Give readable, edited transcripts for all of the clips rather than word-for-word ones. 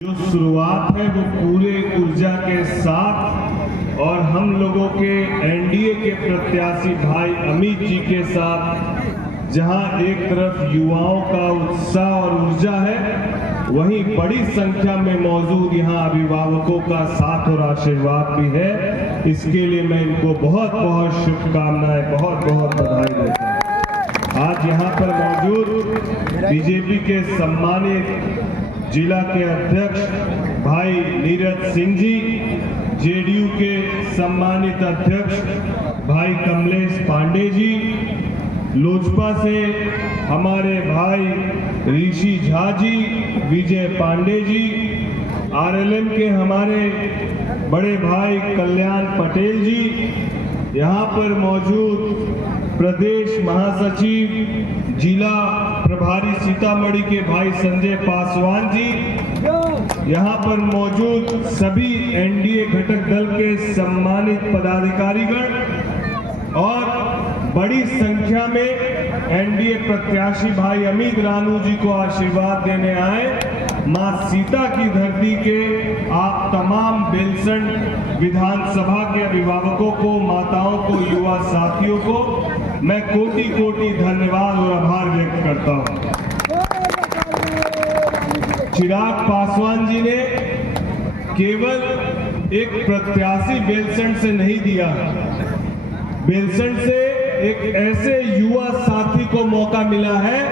जो शुरुआत है वो पूरे ऊर्जा के साथ और हम लोगों के एनडीए के प्रत्याशी भाई अमित जी के साथ, जहां एक तरफ युवाओं का उत्साह और ऊर्जा है, वहीं बड़ी संख्या में मौजूद यहां अभिभावकों का साथ और आशीर्वाद भी है। इसके लिए मैं इनको बहुत बहुत शुभकामनाएं, बहुत बहुत बधाई देता हूं। आज यहां पर मौजूद बीजेपी के सम्मानित जिला के अध्यक्ष भाई नीरज सिंह जी, जेडीयू के सम्मानित अध्यक्ष भाई कमलेश पांडे जी, लोजपा से हमारे भाई ऋषि झा जी, विजय पांडे जी, आरएलएम के हमारे बड़े भाई कल्याण पटेल जी, यहाँ पर मौजूद प्रदेश महासचिव जिला प्रभारी सीतामढ़ी के भाई संजय पासवान जी, यहाँ पर मौजूद सभी एनडीए घटक दल के सम्मानित पदाधिकारीगण और बड़ी संख्या में एनडीए प्रत्याशी भाई अमित रानू जी को आशीर्वाद देने आए मां सीता की धरती के आप तमाम बेलसंड विधानसभा के अभिभावकों को, माताओं को, युवा साथियों को मैं कोटि कोटि धन्यवाद और आभार व्यक्त करता हूं। चिराग पासवान जी ने केवल एक प्रत्याशी बेलसंड से नहीं दिया, बेलसंड से एक ऐसे युवा साथी को मौका मिला है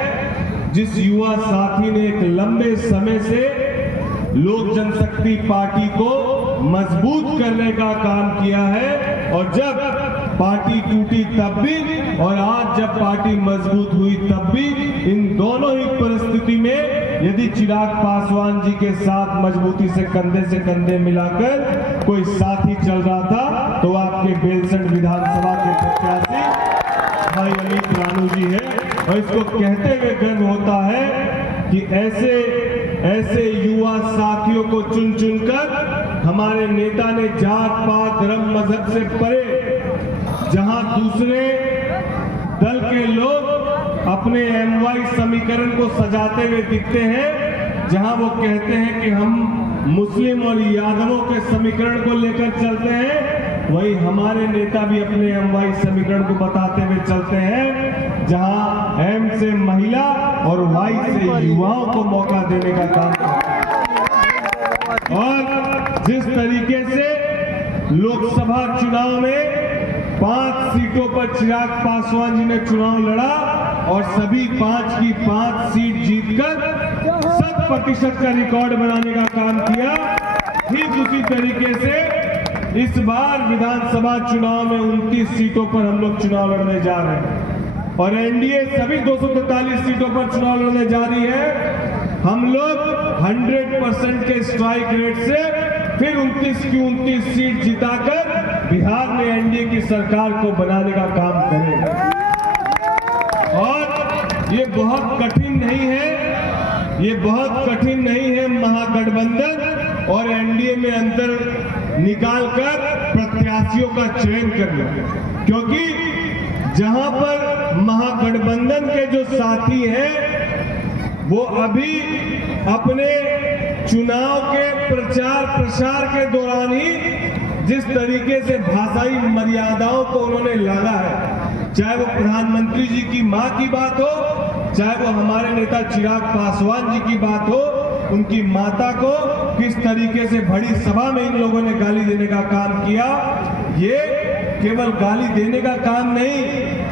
जिस युवा साथी ने एक लंबे समय से लोक जनशक्ति पार्टी को मजबूत करने का काम किया है, और जब पार्टी टूटी तब भी और आज जब पार्टी मजबूत हुई तब भी, इन दोनों ही परिस्थिति में यदि चिराग पासवान जी के साथ मजबूती से कंधे मिलाकर कोई साथी चल रहा था तो आपके बेलसंड विधानसभा के प्रत्याशी भाई अमित रानू जी है। और इसको कहते हुए गर्व होता है कि ऐसे युवा साथियों को चुन चुनकर हमारे नेता ने जात पात धर्म मजहब से परे, जहां दूसरे दल के लोग अपने एमवाई समीकरण को सजाते हुए दिखते हैं, जहां वो कहते हैं कि हम मुस्लिम और यादवों के समीकरण को लेकर चलते हैं, वही हमारे नेता भी अपने एमवाई समीकरण को बताते हुए चलते हैं, जहां एम से महिला और वाई से युवाओं को मौका देने का काम करते हैं। और जिस तरीके से लोकसभा चुनाव में 5 सीटों पर चिराग पासवान जी ने चुनाव लड़ा और सभी 5 की 5 सीट जीतकर 100% का रिकॉर्ड बनाने का काम किया, ठीक उसी तरीके से इस बार विधानसभा चुनाव में 29 सीटों पर हम लोग चुनाव लड़ने जा रहे हैं और एनडीए सभी 243 सीटों पर चुनाव लड़ने जा रही है। हम लोग 100% के स्ट्राइक रेट से फिर 29 की 29 सीट जिताकर बिहार में एनडीए की सरकार को बनाने का काम करेंगे। और ये बहुत कठिन नहीं है, ये बहुत कठिन नहीं है महागठबंधन और एनडीए में अंतर निकालकर प्रत्याशियों का चयन करना, क्योंकि जहां पर महागठबंधन के जो साथी हैं वो अभी अपने चुनाव के प्रचार प्रसार के दौरान ही जिस तरीके से भाषाई मर्यादाओं को उन्होंने लादा है, चाहे वो प्रधानमंत्री जी की मां की बात हो, चाहे वो हमारे नेता चिराग पासवान जी की बात हो, उनकी माता को किस तरीके से बड़ी सभा में इन लोगों ने गाली देने का काम किया। ये केवल गाली देने का काम नहीं,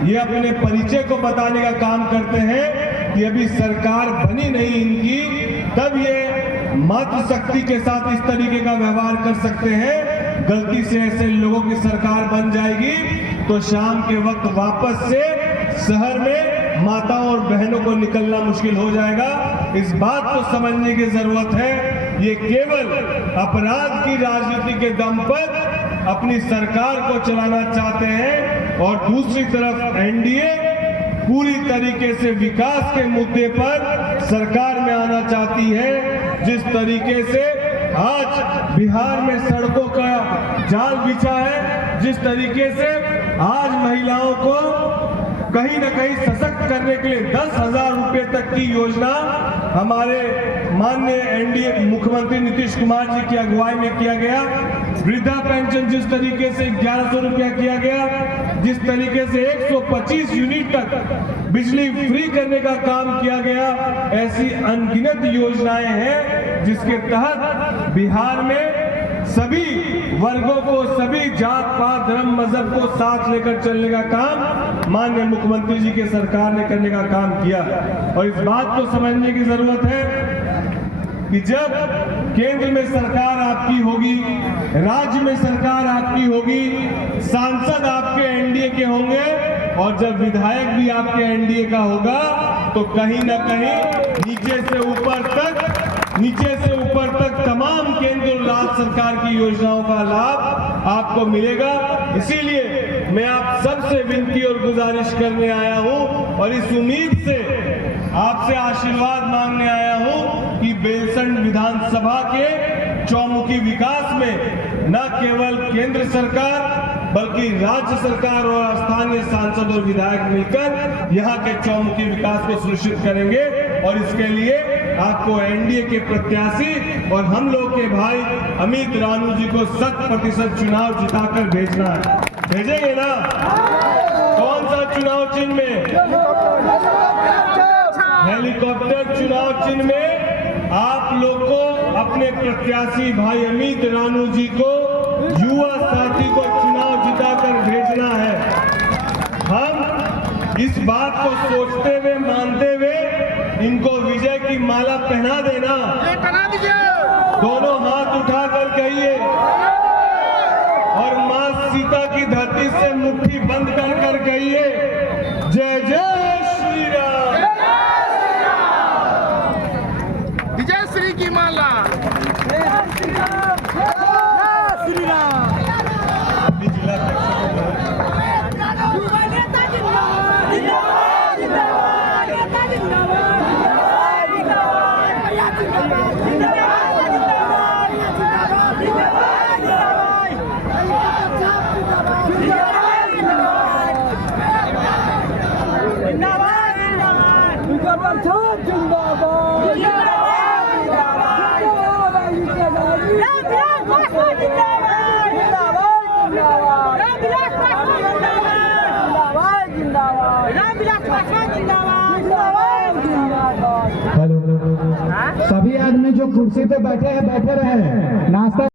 ये अपने परिचय को बताने का काम करते हैं कि अभी सरकार बनी नहीं इनकी, तब ये मातृशक्ति के साथ इस तरीके का व्यवहार कर सकते हैं। गलती से ऐसे लोगों की सरकार बन जाएगी तो शाम के वक्त वापस से शहर में माताओं और बहनों को निकलना मुश्किल हो जाएगा। इस बात को समझने की जरूरत है, ये केवल अपराध की राजनीति के दम पर अपनी सरकार को चलाना चाहते हैं और दूसरी तरफ एनडीए पूरी तरीके से विकास के मुद्दे पर सरकार में आना चाहती है। जिस तरीके से आज बिहार में सड़कों का जाल बिछा है, जिस तरीके से आज महिलाओं को कहीं न कहीं सशक्त करने के लिए 10,000 रुपए तक की योजना हमारे माननीय एनडीए मुख्यमंत्री नीतीश कुमार जी की अगुवाई में किया गया। वृद्धा पेंशन जिस तरीके से 1100 रुपया किया गया, जिस तरीके से 125 यूनिट तक बिजली फ्री करने का काम किया गया, ऐसी अनगिनत योजनाएं हैं जिसके तहत बिहार में सभी वर्गों को, सभी जात पात धर्म मजहब को साथ लेकर चलने का काम माननीय मुख्यमंत्री जी की सरकार ने करने का काम किया। और इस बात को समझने की जरूरत है कि जब केंद्र में सरकार आपकी होगी, राज्य में सरकार आपकी होगी, सांसद आपके एनडीए के होंगे और जब विधायक भी आपके एनडीए का होगा, तो कहीं ना कहीं नीचे से ऊपर तक तमाम केंद्र और राज्य सरकार की योजनाओं का लाभ आपको मिलेगा। इसीलिए मैं आप सबसे विनती और गुजारिश करने आया हूं और इस उम्मीद से आपसे आशीर्वाद मांगने आया हूं कि बेलसंड विधानसभा के चौमुखी विकास में न केवल केंद्र सरकार बल्कि राज्य सरकार और स्थानीय सांसद और विधायक मिलकर यहाँ के चौमुखी विकास को सुनिश्चित करेंगे। और इसके लिए आपको एनडीए के प्रत्याशी और हम लोग के भाई अमित रानू जी को 100% चुनाव जिताकर भेजना है। भेजेंगे ना? कौन सा चुनाव चिन्ह में? हेलीकॉप्टर चुनाव चिन्ह में आप लोग को अपने प्रत्याशी भाई अमित रानू जी को, युवा साथी को चुनाव जिताकर भेजना है। हम इस बात को सोचते हुए, मानते हुए इनको विजय की माला पहना देना। दोनों हाथ उठाकर कहिए और मां सीता की धरती से मुट्ठी बंद कर कहिए, जय जय श्री राम। विजय श्री की माला। हेलो, सभी आदमी जो कुर्सी पे बैठे हैं बैठे रहे, नाश्ता